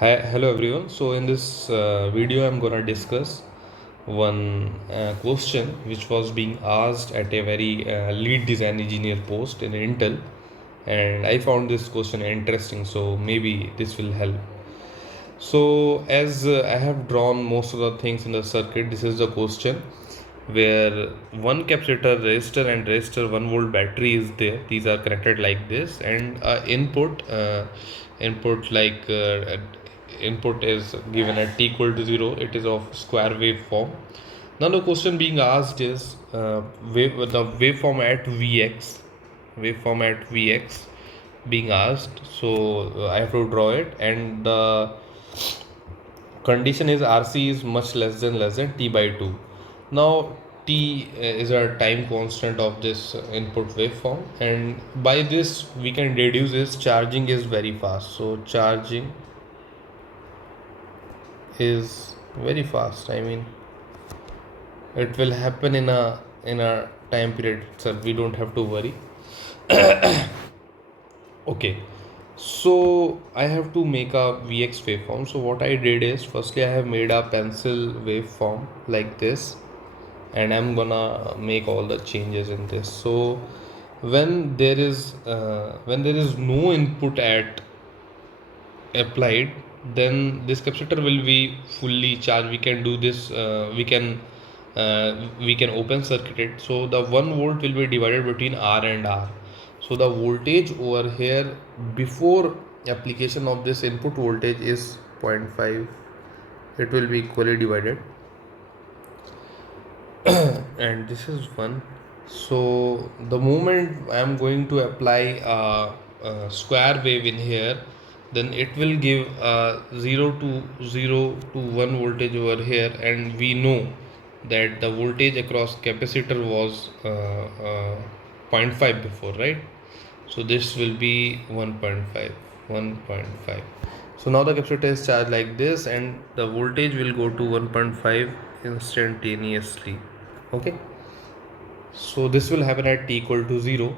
Hi, hello everyone. So in this video, I'm gonna discuss one question which was being asked at a very lead design engineer post in Intel, and I found this question interesting. So maybe this will help. So as I have drawn most of the things in the circuit, this is the question where one capacitor resistor and resistor 1 volt battery is there. These are connected like this, and input like input is given at t equal to 0. It is of square waveform. Now the question being asked is the waveform at Vx being asked. So I have to draw it, and the condition is RC is much less than T by 2. Now T is a time constant of this input waveform, and by this we can deduce is charging is very fast. So charging is very fast. I mean, it will happen in a time period itself. We don't have to worry. Okay, so I have to make a Vx waveform. So what I did is, firstly I have made a pencil waveform like this, and I'm gonna make all the changes in this. So when there is no input at applied, then this capacitor will be fully charged. We can do this. We can open circuit it. So the 1 volt will be divided between R and R. So the voltage over here before application of this input voltage is zero point 0.5. It will be equally divided, and this is one. So the moment I am going to apply a square wave in here, then it will give 0 to 1 voltage over here, and we know that the voltage across capacitor was 0.5 before, right? So this will be 1.5, 1.5. So now the capacitor is charged like this, and the voltage will go to 1.5 instantaneously. Okay, so this will happen at t equal to 0,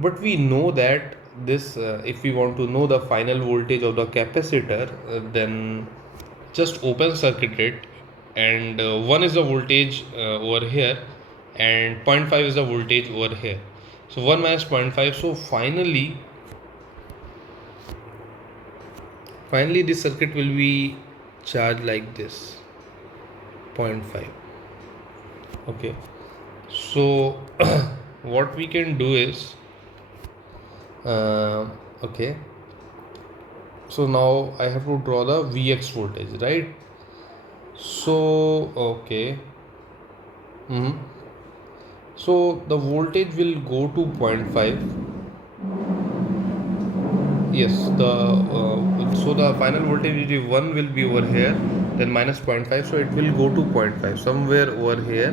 but we know that this if we want to know the final voltage of the capacitor, then just open circuit it, and 1 is the voltage over here, and zero point 0.5 is the voltage over here. So 1 minus 0.5. So finally this circuit will be charged like this, 0.5. Okay, so what we can do is uh, okay, so now I have to draw the Vx voltage, right? So okay. Mhm. So the voltage will go to zero point 0.5. Yes, the final voltage will be 1 will be over here, then minus zero point 0.5, so it will go to zero point 0.5 somewhere over here,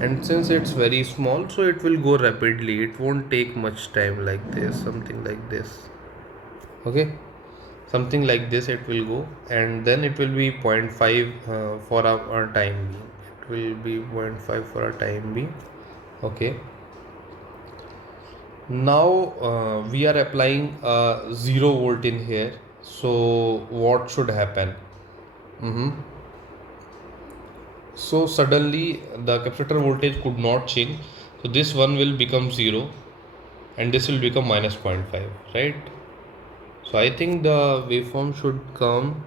and since it's very small, so it will go rapidly. It won't take much time, like this, something like this. Okay, something like this it will go, and then it will be zero point 0.5 for our time being. It will be zero point 0.5 for a time being. Okay, now we are applying 0 volt in here. So what should happen? hmm so suddenly the capacitor voltage could not change, so this one will become 0, and this will become minus zero point 0.5, right? So I think the waveform should come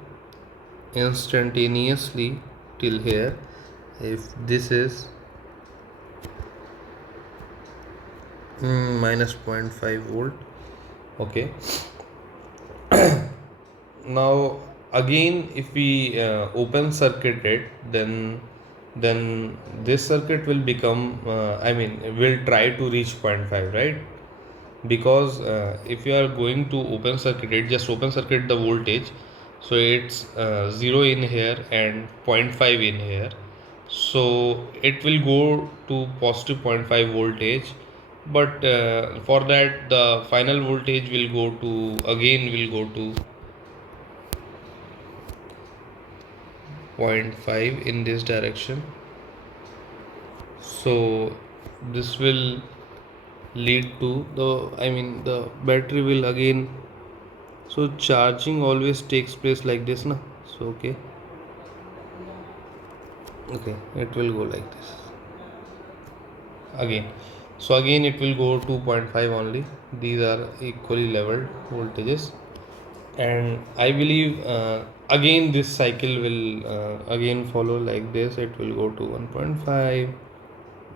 instantaneously till here. If this is minus zero point 0.5 volt. Okay, now again if we open circuit it, then this circuit will become will try to reach zero point 0.5, right? Because if you are going to open circuit it, just open circuit the voltage, so it's 0 in here and zero point 0.5 in here, so it will go to positive zero point 0.5 voltage. But for that the final voltage will go to, again will go to zero point 0.5 in this direction. So this will lead to the battery will again So charging always takes place like this, na? So okay, it will go like this again. So again it will go 2.5 only. These are equally leveled voltages, and I believe again this cycle will again follow like this. It will go to 1.5,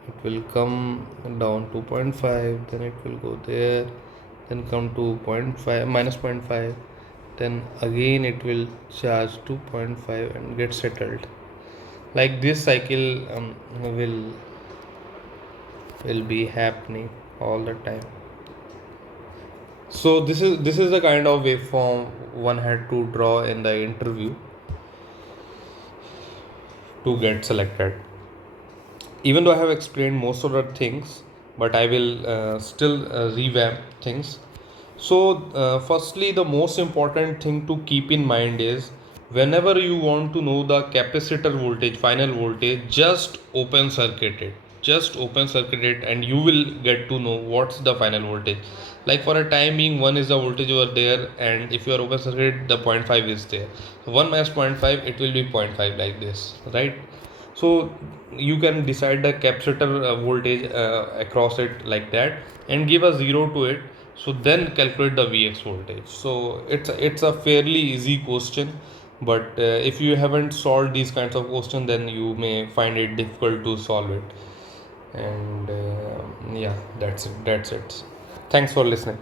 it will come down to 0.5, then it will go there, then come to 0.5 minus 0.5, then again it will charge to 0.5 and get settled. Like this cycle will be happening all the time. So this is the kind of waveform one had to draw in the interview to get selected. Even though I have explained most of the things, but I will still revamp things. So, firstly, the most important thing to keep in mind is whenever you want to know the capacitor voltage, final voltage, just open circuit it. Just open circuit it, and you will get to know what's the final voltage. Like for a time being, one is the voltage over there, and if you are open circuit, the 0.5 is there. So 1 minus 0.5, it will be 0.5 like this, right? So you can decide the capacitor voltage across it like that and give a 0 to it, so then calculate the Vx voltage. So it's a fairly easy question, but if you haven't solved these kinds of questions, then you may find it difficult to solve it. And yeah, that's it. Thanks for listening.